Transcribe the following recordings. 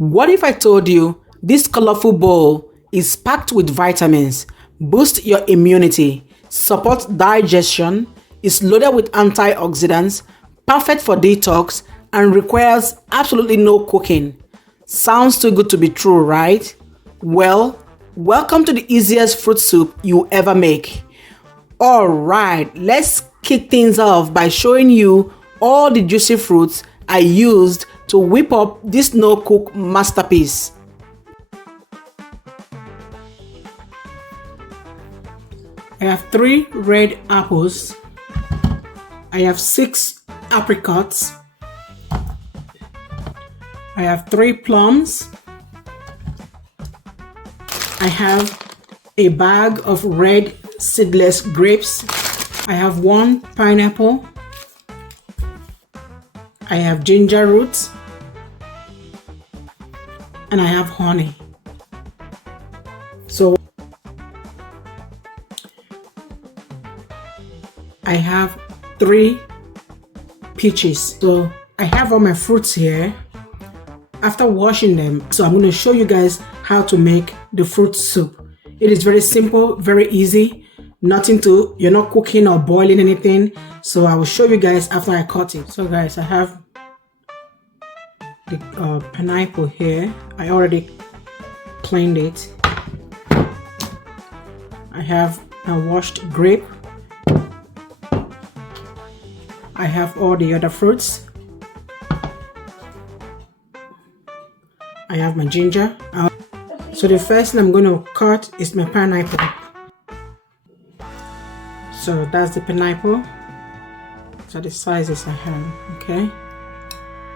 What if I told you this colorful bowl is packed with vitamins, boosts your immunity, supports digestion, is loaded with antioxidants, perfect for detox, and requires absolutely no cooking? Sounds too good to be true, right? Well, welcome to the easiest fruit soup you ever make. Alright, let's kick things off by showing you all the juicy fruits I used to whip up this no-cook masterpiece. I have 3 red apples. I have 6 apricots. I have 3 plums. I have a bag of red seedless grapes. I have 1 pineapple. I have ginger roots. And I have honey. So I have 3 peaches. So I have all my fruits here after washing them. So I'm going to show you guys how to make the fruit soup. It is very simple, very easy. You're not cooking or boiling anything. So I will show you guys after I cut it. So guys, I have the pineapple here. I already cleaned it. I have a washed grape. I have all the other fruits. I have my ginger. So the first thing I'm going to cut is my pineapple. So that's the pineapple. So the sizes I have, okay?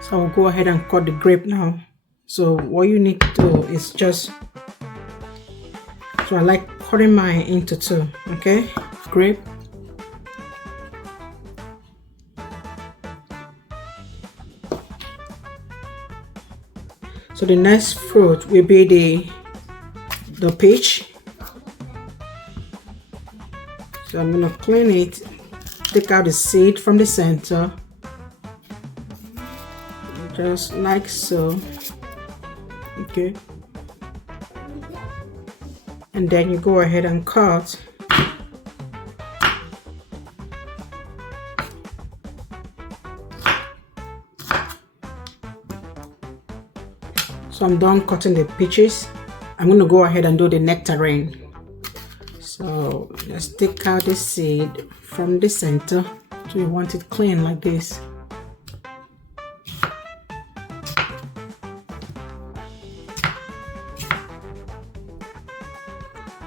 So I'll go ahead and cut the grape now. So what you need to do is so I like cutting mine into 2, okay? Grape. So the next fruit will be the peach. So I'm gonna clean it, take out the seed from the center, just like so, okay? And then you go ahead and cut. So I'm done cutting the peaches. I'm going to go ahead and do the nectarine. So let's take out the seed from the center. So you want it clean like this.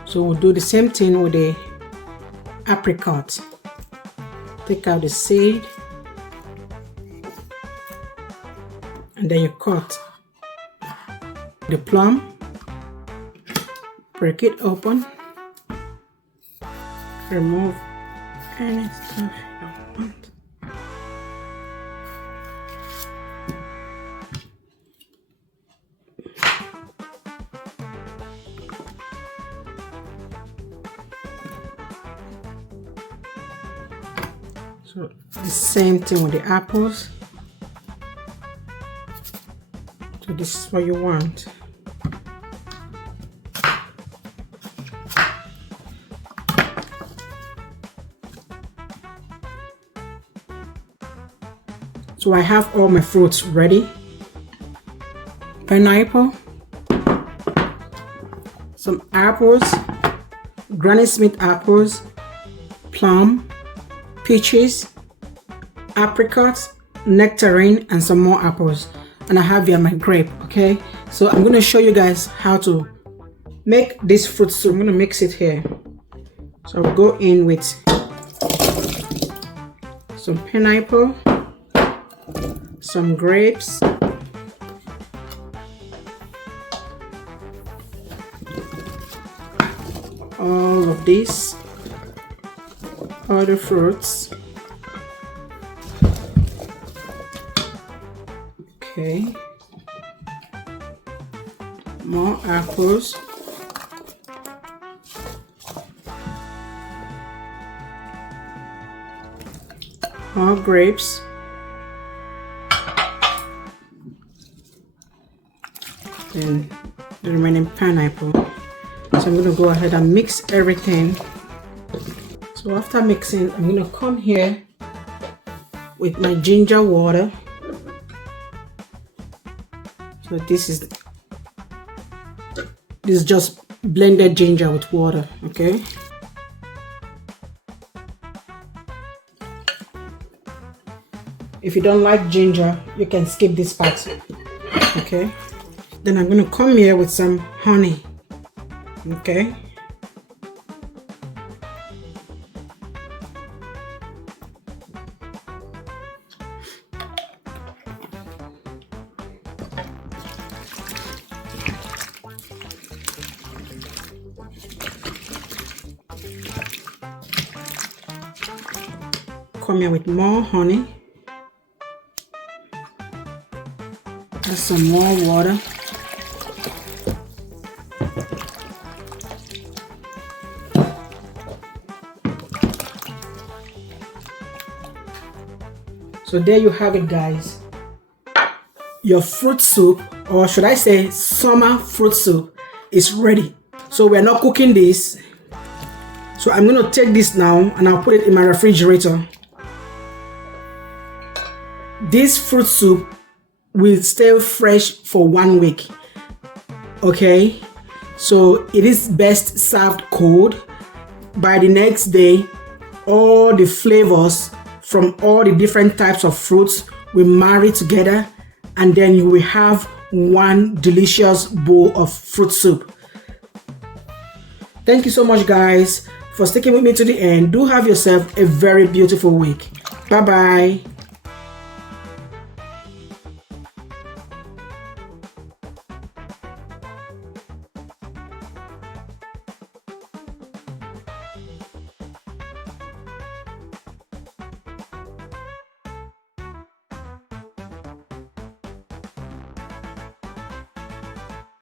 So we'll do the same thing with the apricot. Take out the seed. And then you cut the plum, break it open, remove any stuff you don't want. So the same thing with the apples. So this is what you want. So I have all my fruits ready. Pineapple, some apples, Granny Smith apples, plum, peaches, apricots, nectarine, and some more apples. And I have here my grape, okay? So I'm going to show you guys how to make this fruit soup. I'm going to mix it here. So I'll go in with some pineapple, some grapes, all of these other fruits. Okay, more apples, more grapes, and the remaining pineapple. So I'm going to go ahead and mix everything. So after mixing, I'm going to come here with my ginger water. So this is just blended ginger with water, okay? If you don't like ginger, you can skip this part, okay? Then I'm going to come here with some honey, okay? Come here with more honey. Add some more water. So there you have it, guys. Your fruit soup, or should I say summer fruit soup, is ready. So we're not cooking this. So I'm going to take this now and I'll put it in my refrigerator. This fruit soup will stay fresh for 1 week. Okay, so it is best served cold. By the next day, all the flavors from all the different types of fruits will marry together, and then you will have one delicious bowl of fruit soup. Thank you so much, guys, for sticking with me to the end. Do have yourself a very beautiful week. Bye bye.